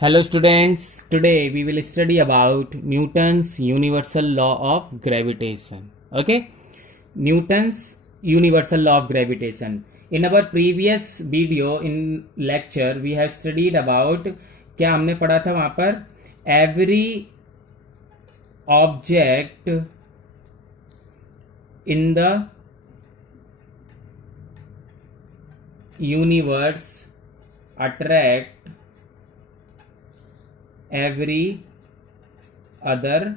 Hello students, today we will study about Newton's universal law of gravitation. Okay, Newton's universal law of gravitation. In our previous video in lecture we have studied about क्या हमने पढ़ा था वहां पर every object in the universe attract every other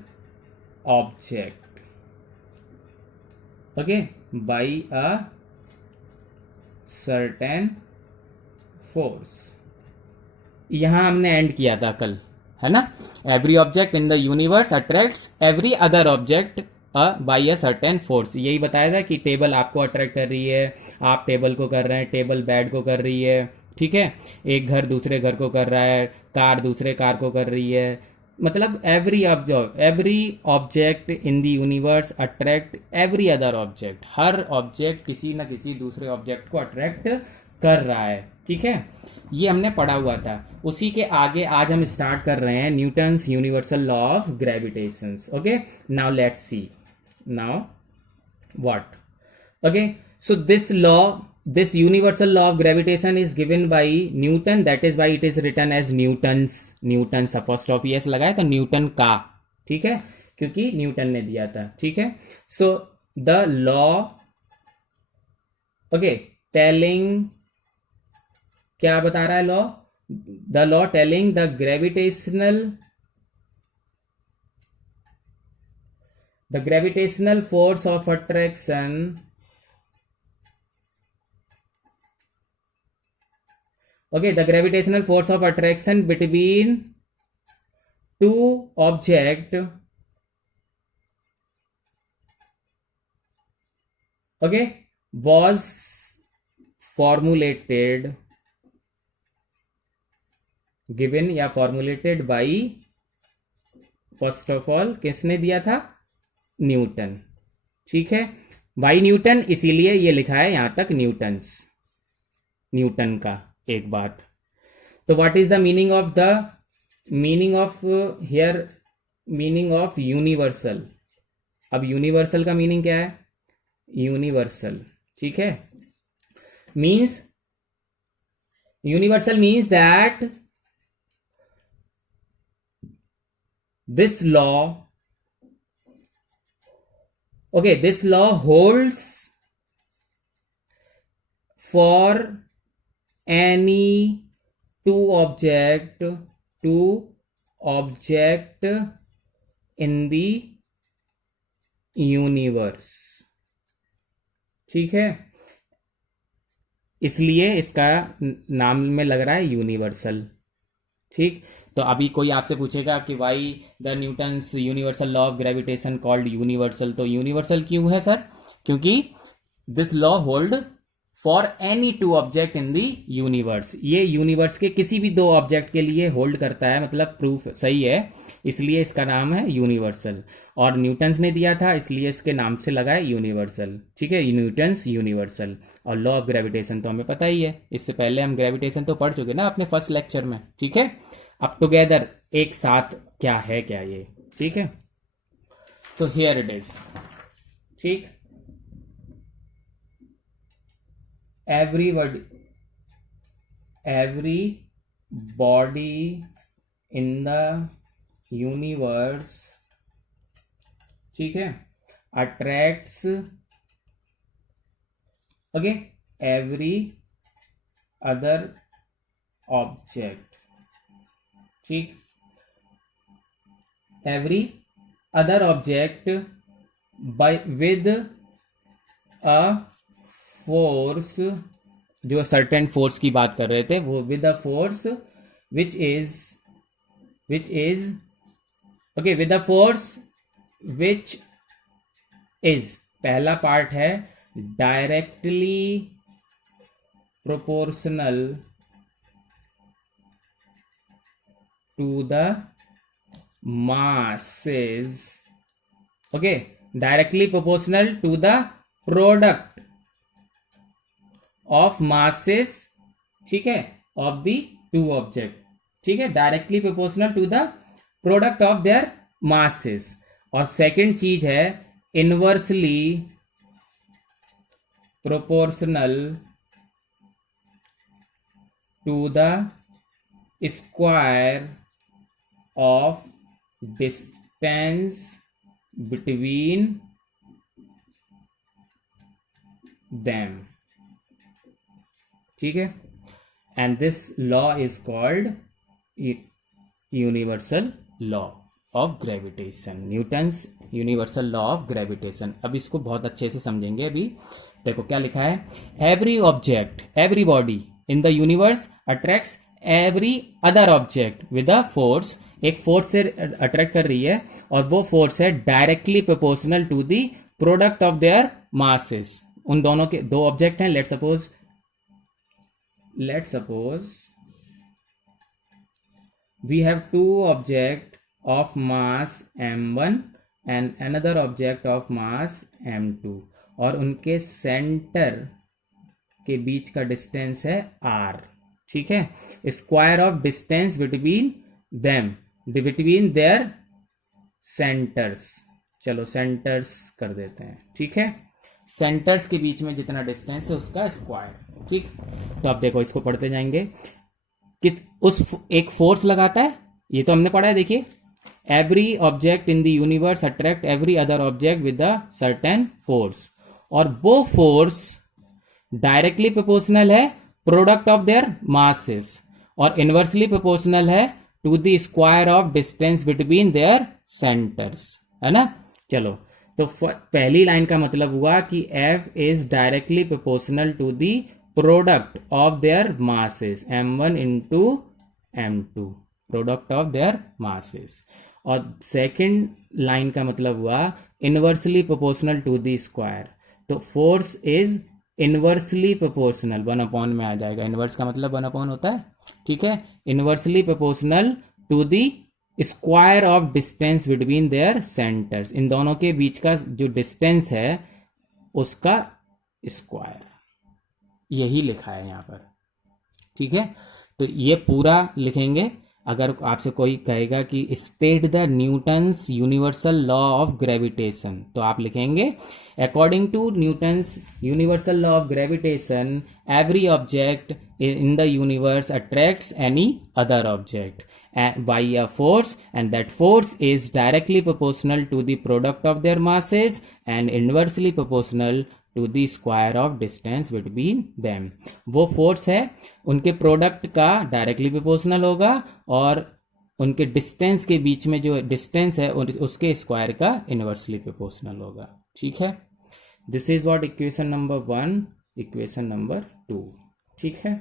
object, okay, by a certain force. यहां हमने and किया था कल, है ना. Every object in the universe attracts every other object by a certain force. यही बताया था कि टेबल आपको अट्रैक्ट कर रही है, आप टेबल को कर रहे हैं, टेबल बेड को कर रही है, ठीक है. एक घर दूसरे घर को कर रहा है, कार दूसरे कार को कर रही है. मतलब every object in the universe attract every other object. Her object किसी न किसी दूसरे ऑब्जेक्ट को अट्रैक्ट कर रहा है, ठीक है. ये हमने पढ़ा हुआ था. उसी के आगे आज हम स्टार्ट कर रहे हैं Newton's universal law of gravitation. Okay, now let's see now what. Okay, so this universal law of gravitation is given by Newton. That is why it is written as Newton's apostrophe s लगाया तो Newton का, ठीक है, क्योंकि Newton ने दिया था, ठीक है. so the law, okay, telling, क्या बता रहा है law? the law telling the gravitational force of attraction the gravitational force of attraction between two object was formulated, given या formulated by, first of all किसने दिया था? न्यूटन, ठीक है, बाई न्यूटन. इसीलिए ये लिखा है यहां तक न्यूटन का. एक बात तो what is the meaning of universal. अब यूनिवर्सल का मीनिंग क्या है? यूनिवर्सल, ठीक है, universal means that this law holds for any two object in the universe, ठीक है. इसलिए इसका नाम में लग रहा है यूनिवर्सल, ठीक. तो अभी कोई आपसे पूछेगा कि why the Newton's universal law of gravitation called universal. तो यूनिवर्सल क्यों है सर? क्योंकि this law hold for any two object in the universe. ये यूनिवर्स के किसी भी दो ऑब्जेक्ट के लिए होल्ड करता है, मतलब प्रूफ सही है, इसलिए इसका नाम है यूनिवर्सल. और न्यूटन्स ने दिया था इसलिए इसके नाम से लगा है यूनिवर्सल, ठीक है, न्यूटन्स यूनिवर्सल. और लॉ ऑफ ग्रेविटेशन तो हमें पता ही है, इससे पहले हम ग्रेविटेशन तो पढ़ चुके ना अपने फर्स्ट लेक्चर में, ठीक है. अब टुगेदर एक साथ क्या है क्या ये, ठीक है. तो हियर इट इज, ठीक. every body in the universe, ठीक है, attracts every other object, ठीक. every other object with a force, जो सर्टेन फोर्स की बात कर रहे थे, वो with a force which is पहला पार्ट है directly proportional to the masses, directly proportional to the product of masses, ठीक है, of the two object. ठीक है, directly proportional to the product of their masses. और सेकंड चीज है inversely proportional to the square of distance between them. ठीक है, and this law is called universal law of gravitation, Newton's universal law of gravitation. अब इसको बहुत अच्छे से समझेंगे। अभी देखो क्या लिखा है, every object, every body in the universe attracts every other object with a force. एक फोर्स से अट्रैक्ट कर रही है और वो फोर्स है directly proportional to the product of their masses. उन दोनों के दो ऑब्जेक्ट हैं, let suppose we have two object of mass m1 and another object of mass m2 और उनके सेंटर के बीच का डिस्टेंस है r। ठीक है, square of distance between their centres. चलो सेंटर्स कर देते हैं। ठीक है, सेंटर्स के बीच में जितना डिस्टेंस है उसका स्क्वायर। ठीक, तो आप देखो इसको पढ़ते जाएंगे कि उस एक फोर्स लगाता है, ये तो हमने पढ़ा है। देखिए, every object in the universe attract every other object with a certain force, और वो फोर्स डायरेक्टली प्रोपोर्शनल है प्रोडक्ट ऑफ देयर मासेस और इनवर्सली प्रोपोर्शनल है to the square of distance between their centres, है ना। चलो, तो पहली लाइन का मतलब हुआ कि F is directly proportional to the product of their masses m1 into m2, product of their masses. और सेकंड लाइन का मतलब हुआ inversely proportional to the square, तो फोर्स इज इनवर्सली प्रोपोर्शनल, 1/, में आ जाएगा। इनवर्स का मतलब 1/, होता है। ठीक है, inversely proportional to the square of distance between their centres, इन दोनों के बीच का जो डिस्टेंस है उसका स्क्वायर, यही लिखा है यहां पर। ठीक है, तो ये पूरा लिखेंगे। अगर आपसे कोई कहेगा कि state the Newton's universal law of gravitation, तो आप लिखेंगे according to Newton's universal law of gravitation every object in the universe attracts any other object by a force, and that force is directly proportional to the product of their masses and inversely proportional to the square of distance between them। वो force है उनके product का directly proportional होगा और उनके distance के बीच में जो डिस्टेंस है उसके स्क्वायर का इनवर्सली प्रोपोर्शनल होगा। ठीक है, this is what equation number 1, equation number 2। ठीक है,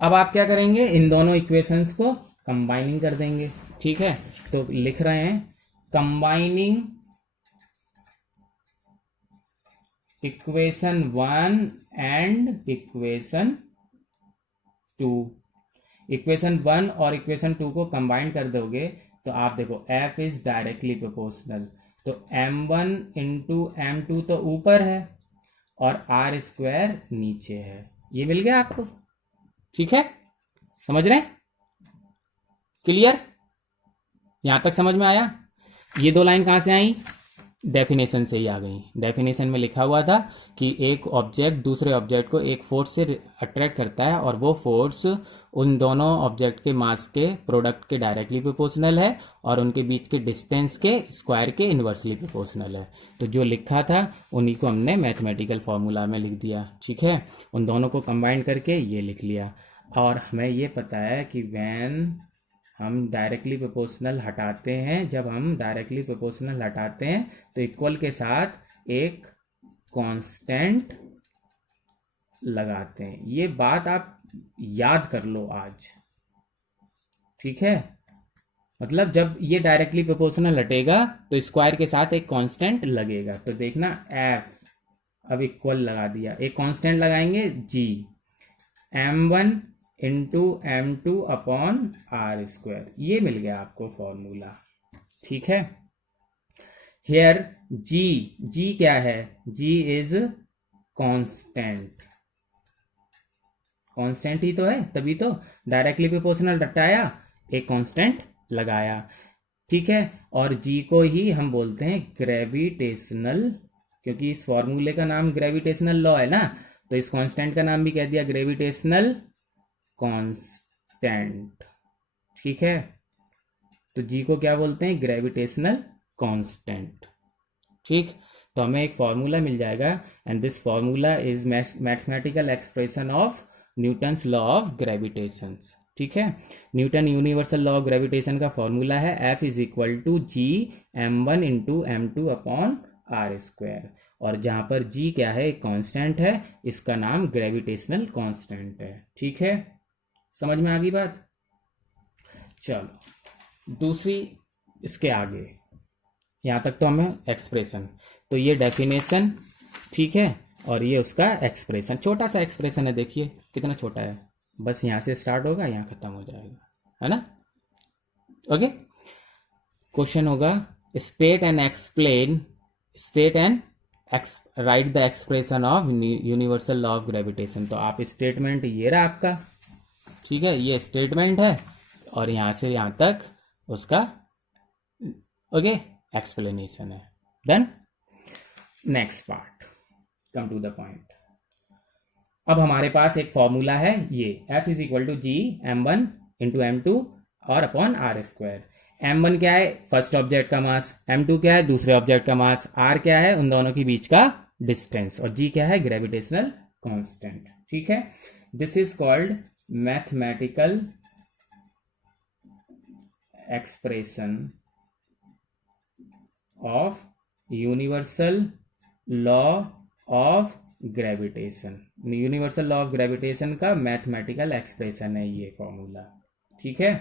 अब आप क्या करेंगे, इन दोनों इक्वेशंस को कंबाइनिंग कर देंगे। ठीक है, तो लिख रहे हैं combining equation 1 and equation 2। Equation 1 और इक्वेशन 2 को कंबाइन कर दोगे तो आप देखो F इज डायरेक्टली प्रोपोर्शनल, तो m1 इंटू m2 तो ऊपर है और r स्क्वायर नीचे है। ये मिल गया आपको। ठीक है, समझ रहे हैं? क्लियर? यहां तक समझ में आया? ये दो लाइन कहां से आई? डेफिनेशन से ही आ गई। डेफिनेशन में लिखा हुआ था कि एक ऑब्जेक्ट दूसरे ऑब्जेक्ट को एक फोर्स से अट्रैक्ट करता है और वो फोर्स उन दोनों ऑब्जेक्ट के मास के प्रोडक्ट के डायरेक्टली प्रोपोर्शनल है और उनके बीच के डिस्टेंस के स्क्वायर के इनवर्सली प्रोपोर्शनल है। तो जो लिखा था उन्हीं को हमने मैथमेटिकल फॉर्मूला में लिख दिया। ठीक है, उन दोनों को कंबाइन करके ये लिख लिया। और हमें ये पता है कि व्हेन हम डायरेक्टली प्रोपोर्शनल हटाते हैं, जब हम डायरेक्टली प्रोपोर्शनल हटाते हैं तो इक्वल के साथ एक कांस्टेंट लगाते हैं। ये बात आप याद कर लो आज। ठीक है, मतलब जब ये डायरेक्टली प्रोपोर्शनल हटेगा तो स्क्वायर के साथ एक कांस्टेंट लगेगा। तो देखना F अब इक्वल लगा दिया, एक कांस्टेंट लगाएंगे G, m1 into m2 upon r square. ये मिल गया आपको फॉर्मूला। ठीक है, हियर G क्या है? G is constant. कांस्टेंट ही तो है, तभी तो डायरेक्टली प्रोपोर्शनल रटाया, एक कांस्टेंट लगाया, ठीक है। और जी को ही हम बोलते हैं ग्रेविटेशनल, क्योंकि इस फॉर्मूले का नाम ग्रेविटेशनल लॉ है ना, तो इस कांस्टेंट का नाम भी कह दिया ग्रेविटेशनल कांस्टेंट, ठीक है। तो जी को क्या बोलते हैं, ग्रेविटेशनल कांस्टेंट, ठीक। तो हमें एक फॉर्मूला मिल जाएगा, and this formula is mathematical expression of Newton's law of gravitation, ठीक है। Newton universal law of gravitation का फॉर्मूला है F is equal to G m1 into m2 upon R square, और जहां पर जी क्या है, एक कांस्टेंट है, इसका नाम ग्रेविटेशनल कांस्टेंट है, ठीक है। समझ में आ गई बात। चलो दूसरी, इसके आगे यहां तक तो हमें एक्सप्रेशन, तो ये डेफिनेशन, ठीक है, और ये उसका एक्सप्रेशन, छोटा सा एक्सप्रेशन है, देखिए कितना छोटा है, बस यहां से स्टार्ट होगा, यहां खत्म हो जाएगा, है ना। ओके, क्वेश्चन होगा state and explain, state and right the expression of universal law of gravitation. तो आप स्टेटमेंट ये रहा आपका, ठीक है, ये स्टेटमेंट है, और यहां से यहां तक उसका ओके एक्सप्लेनेशन है। Then next part, come to the point. अब हमारे पास एक फॉर्मूला है, ये F is equal to G m1 into m2 और अपॉन आर स्क्वायर। m1 क्या है, फर्स्ट ऑब्जेक्ट का मास, m2 क्या है, दूसरे ऑब्जेक्ट का मास, r क्या है, उन दोनों के बीच का डिस्टेंस, और g क्या है, ग्रेविटेशनल कांस्टेंट, ठीक है। This is called mathematical expression of universal law of gravitation. Universal law of gravitation का मैथमेटिकल एक्सप्रेशन है ये फॉर्मूला, ठीक है।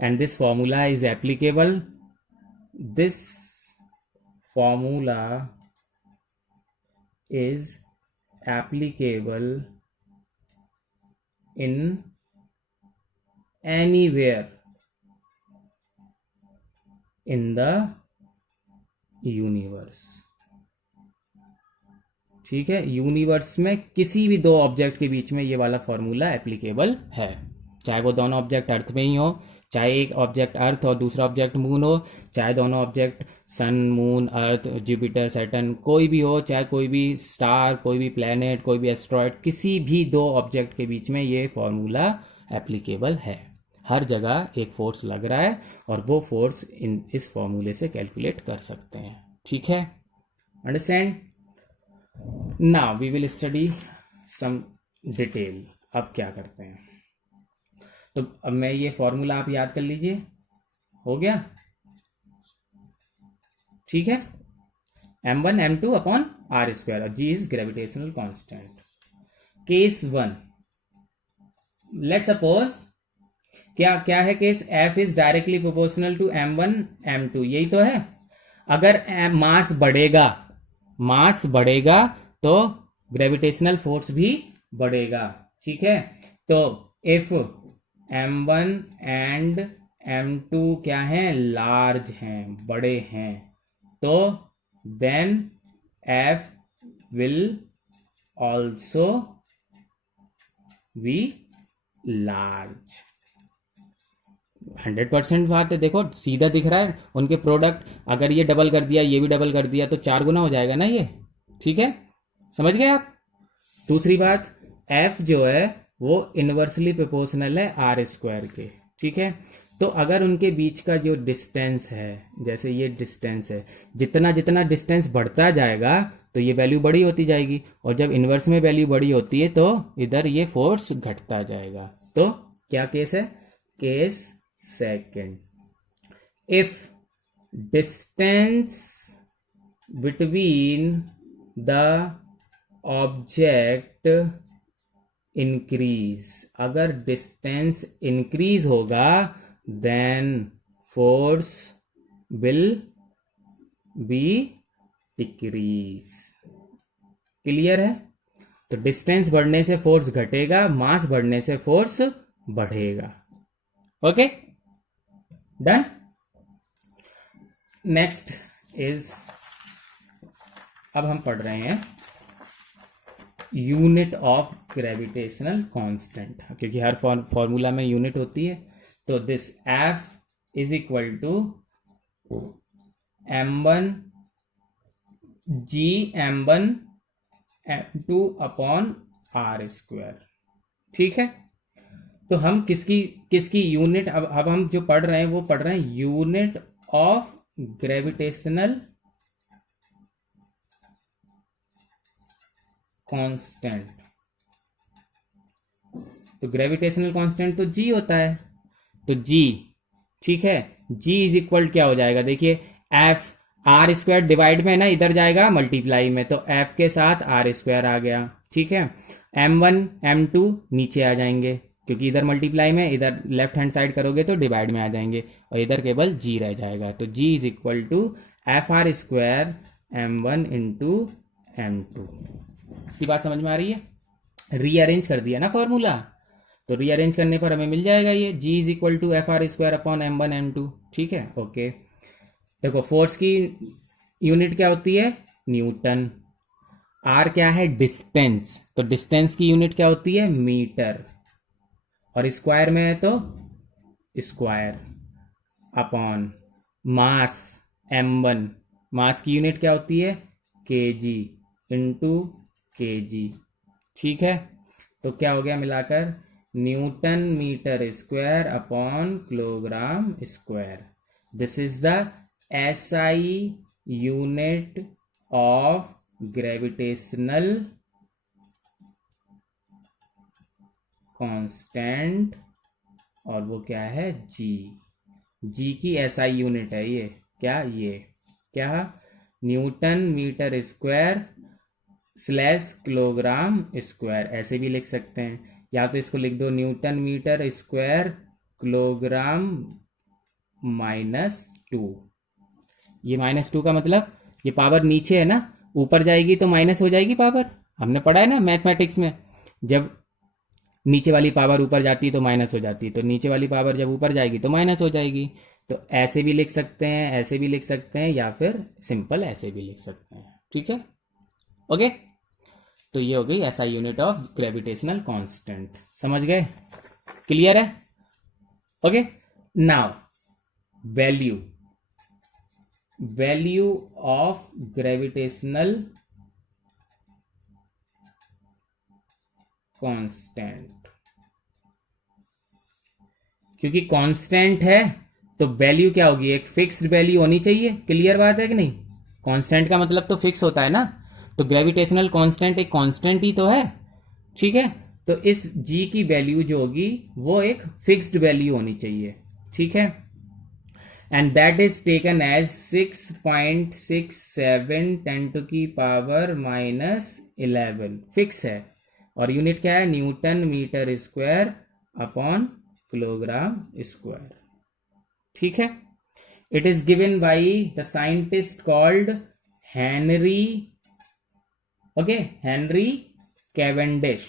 And this formula is applicable, this formula is applicable in anywhere in the universe, ठीक है। Universe में किसी भी दो ऑब्जेक्ट के बीच में ये वाला फॉर्मूला एप्लीकेबल है, चाहे वो दोनों ऑब्जेक्ट अर्थ में ही हो, चाहे एक ऑब्जेक्ट अर्थ और दूसरा ऑब्जेक्ट मून हो, चाहे दोनों object sun moon earth Jupiter Saturn कोई भी हो, चाहे कोई भी स्टार, कोई भी प्लेनेट, कोई भी एस्ट्रॉयड, किसी भी दो ऑब्जेक्ट के बीच में ये फॉर्मूला एप्लीकेबल है। हर जगह एक फोर्स लग रहा है, और वो फोर्स इस फॉर्मूले से कैलकुलेट कर सकते हैं, ठीक है। Understand. Now we will study some detail. अब क्या करते हैं, तो अब मैं ये फॉर्मूला आप याद कर लीजिए, हो गया, ठीक है। m1 m2 upon R square, और g is gravitational constant. Case 1, let suppose क्या क्या है case, F is directly proportional to m1 m2, यही तो है। अगर मास बढ़ेगा, मास बढ़ेगा तो ग्रेविटेशनल फोर्स भी बढ़ेगा, ठीक है। तो इफ m1 एंड m2 क्या हैं, लार्ज हैं, बड़े हैं, तो then F will also be large. 100% बात है, देखो सीधा दिख रहा है, उनके प्रोडक्ट अगर ये डबल कर दिया, ये भी डबल कर दिया, तो 4 गुना हो जाएगा ना ये, ठीक है, समझ गए आप। दूसरी बात, F जो है वो इनवर्सली प्रोपोर्शनल है आर स्क्वायर के, ठीक है। तो अगर उनके बीच का जो डिस्टेंस है, जैसे ये डिस्टेंस है, जितना जितना डिस्टेंस बढ़ता जाएगा तो ये वैल्यू बड़ी होती जाएगी, और जब इनवर्स में वैल्यू बड़ी होती है तो इधर ये फोर्स घटता जाएगा। तो क्या केस है, case second, if distance between the object increase, अगर डिस्टेंस इंक्रीज होगा then force will be decrease. Clear है। तो डिस्टेंस बढ़ने से फोर्स घटेगा, मास बढ़ने से फोर्स बढ़ेगा। Okay, done. नेक्स्ट इज, अब हम पढ़ रहे हैं यूनिट ऑफ ग्रेविटेशनल कांस्टेंट, क्योंकि हर फॉर्मूला में यूनिट होती है। तो this F is equal to m1 g m1 m2 upon R square. ठीक है, तो हम किसकी यूनिट, अब हम जो पढ़ रहे हैं वो पढ़ रहे हैं यूनिट ऑफ ग्रेविटेशनल कांस्टेंट। तो ग्रेविटेशनल कांस्टेंट तो जी होता है, तो जी, ठीक है, जी इज इक्वल क्या हो जाएगा, देखिए एफ आर स्क्वायर डिवाइड में ना इधर जाएगा मल्टीप्लाई में, तो एफ के साथ आर स्क्वायर आ गया। ठीक है, m1 m2 नीचे आ जाएंगे क्योंकि इधर मल्टीप्लाई में, इधर लेफ्ट हैंड साइड करोगे तो डिवाइड में आ जाएंगे, और इधर केवल जी रह जाएगा। तो G is equal to F R square m1 into m2 की बात समझ में आ रही है? रीअरेंज कर दिया ना फॉर्मूला, तो रीअरेंज करने पर हमें मिल जाएगा ये g is equal to F R square upon m1 m2। ठीक है, ओके। देखो फोर्स की यूनिट क्या होती है, न्यूटन। आर क्या है, डिस्टेंस, तो डिस्टेंस की यूनिट क्या होती है, मीटर, और स्क्वायर में है तो स्क्वायर, अपॉन मास m1, मास की यूनिट क्या होती है, kg इंटू kg। ठीक है, तो क्या हो गया मिलाकर, newton metre square upon kilogram square. This is the SI unit of gravitational constant, और वो क्या है, जी की SI यूनिट है ये, ये क्या, newton metre square slash kilogram square, ऐसे भी लिख सकते हैं, या तो इसको लिख दो न्यूटन मीटर स्क्वायर किलोग्राम -2। ये -2 का मतलब ये पावर नीचे है ना, ऊपर जाएगी तो माइनस हो जाएगी पावर, हमने पढ़ा है ना मैथमेटिक्स में, जब नीचे वाली पावर ऊपर जाती है तो माइनस हो जाती है, तो नीचे वाली पावर जब ऊपर जाएगी तो माइनस हो जाएगी। तो ऐसे भी लिख सकते हैं, ऐसे भी लिख सकते हैं, या फिर सिंपल ऐसे भी लिख सकते हैं। ठीक है, ओके। तो ये हो गई SI unit of gravitational constant, समझ गए, क्लियर है? Okay, now value of gravitational constant, क्योंकि कांस्टेंट है तो वैल्यू क्या होगी, एक फिक्स्ड वैल्यू होनी चाहिए। क्लियर बात है कि नहीं? कांस्टेंट का मतलब तो फिक्स होता है ना, तो ग्रेविटेशनल कांस्टेंट एक कांस्टेंट ही तो है। ठीक है, तो इस जी की वैल्यू जो होगी वो एक फिक्स्ड वैल्यू होनी चाहिए। ठीक है, and that is taken as 6.67 10⁻⁻11 fix है, और यूनिट क्या है, newton metre square upon kilogram square. ठीक है, it is given by the scientist called Henry, okay, Henry Cavendish.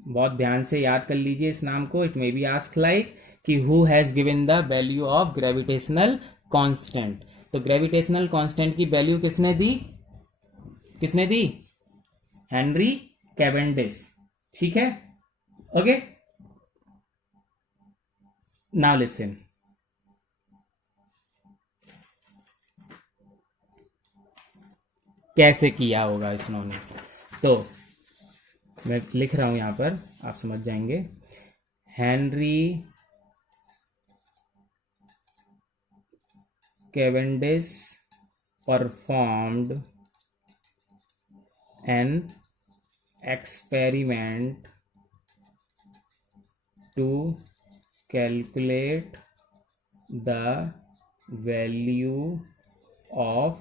बहुत ध्यान से याद कर लीजिए इस नाम को, it may be asked like कि who has given the value of gravitational constant. तो ग्रेविटेशनल कांस्टेंट की वैल्यू किसने दी, हेनरी कैवेंडिश। ठीक है, ओके, नाउ लिसन, कैसे किया होगा इन्होंने, तो मैं लिख रहा हूं यहां पर, आप समझ जाएंगे। Henry Cavendish performed N experiment to calculate the value of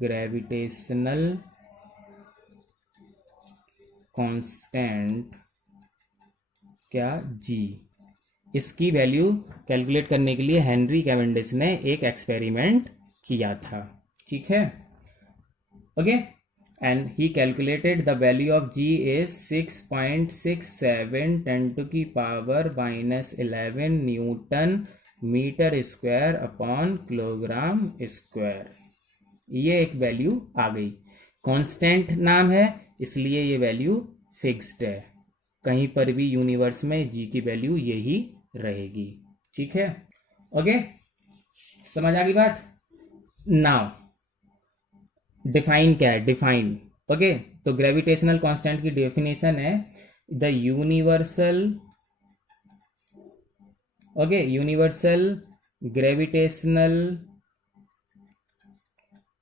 gravitational constant, क्या, जी। इसकी वैल्यू कैलकुलेट करने के लिए हेनरी कैवेंडिश ने एक एक्सपेरिमेंट किया था। ठीक है, okay, and he calculated the value of G is 6.67 10⁻⁻11 newton metre square upon kilogram square. ये एक वैल्यू आ गई, कांस्टेंट नाम है इसलिए ये वैल्यू फिक्स्ड है, कहीं पर भी यूनिवर्स में g की वैल्यू यही रहेगी। ठीक है, ओके, समझ आ गई बात। नाउ डिफाइन क्या है, डिफाइन, ओके, तो ग्रेविटेशनल कांस्टेंट की डेफिनेशन है the universal, okay, universal gravitational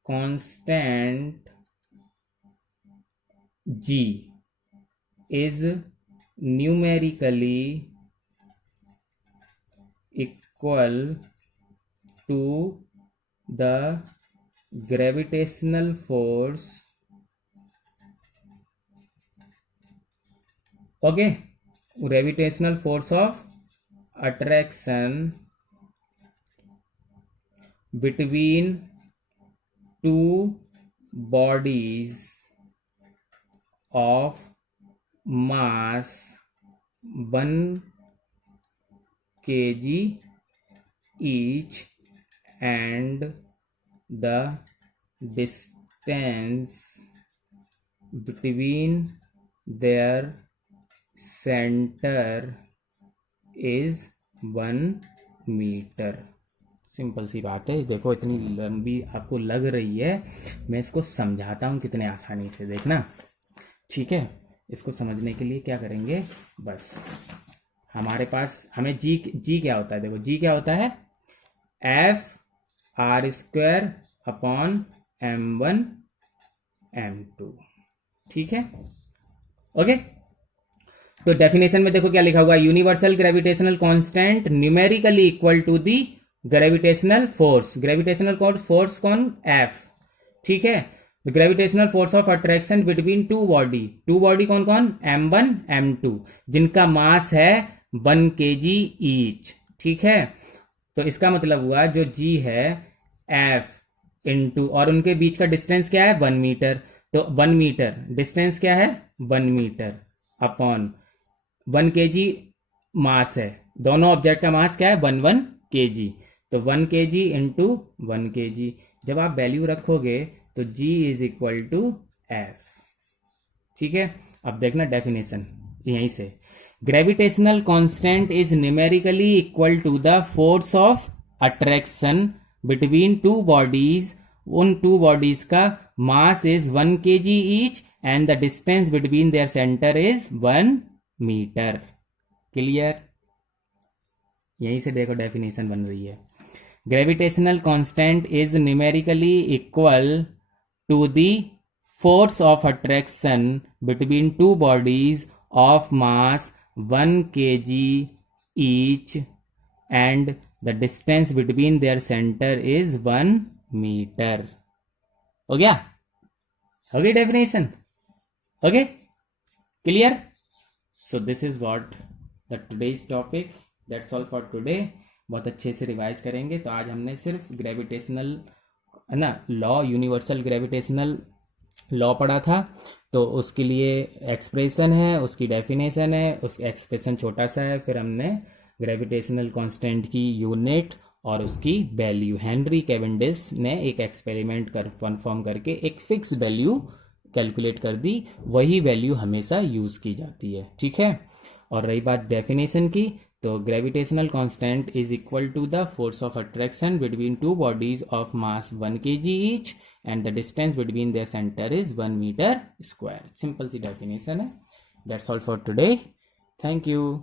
constant g is numerically equal to the gravitational force, okay, gravitational force of attraction between two bodies of mass 1 kg each and the distance between their center is 1 मीटर। Simple सी बात है, देखो इतनी लंबी आपको लग रही है, मैं इसको समझाता हूँ कितने आसानी से, देखना। ठीक है, इसको समझने के लिए क्या करेंगे, बस हमारे पास हमें जी क्या होता है, देखो जी क्या होता है, F(r²) अपॉन m1 m2। ठीक है, ओके, तो डेफिनेशन में देखो क्या लिखा हुआ, universal gravitational constant numerically equal to the gravitational force. Gravitational force कौन, F। ठीक है, gravitational force of attraction between two body, two body कौन कौन, m1 m2, जिनका मास है 1 kg ईच। ठीक है, तो इसका मतलब हुआ जो g है F इंटू, और उनके बीच का डिस्टेंस क्या है, 1 मीटर, तो 1 मीटर डिस्टेंस क्या है, 1 मीटर अपॉन 1 kg मास है, दोनों ऑब्जेक्ट का मास क्या है, 1 kg, तो 1 kg इंटू 1 kg। जब आप वैल्यू रखोगे तो g is equal to F। ठीक है, अब देखना डेफिनेशन यहीं से, gravitational constant is numerically equal to the force of attraction between two bodies, उन टू बॉडीज का mass is 1 kg each and the distance between their centre is 1 metre. Clear, यहीं से देखो डेफिनेशन बन रही है, gravitational constant is numerically equal to the force of attraction between two bodies of mass 1 kg each and the distance between their center is 1 metre. हो गया, हो गई definition, okay, clear. So this is what the today's topic, that's all for today. बहुत अच्छे से revise करेंगे। तो आज हमने सिर्फ ग्रेविटेशनल है ना लॉ, यूनिवर्सल ग्रेविटेशनल लॉ पढ़ा था, तो उसके लिए एक्सप्रेशन है, उसकी डेफिनेशन है, उस एक्सप्रेशन छोटा सा है, फिर हमने ग्रेविटेशनल कांस्टेंट की यूनिट और उसकी वैल्यू, हेनरी कैवेंडिश ने एक एक्सपेरिमेंट कर परफॉर्म करके एक फिक्स वैल्यू कैलकुलेट कर दी, वही वैल्यू हमेशा यूज़ की जाती है। ठीक है, और रही बात डेफिनेशन की, तो gravitational constant is equal to the force of attraction between two bodies of mass 1 kg each and the distance between their centre is 1 metre square. Simple सी डेफिनेशन है। That's all for today, thank you.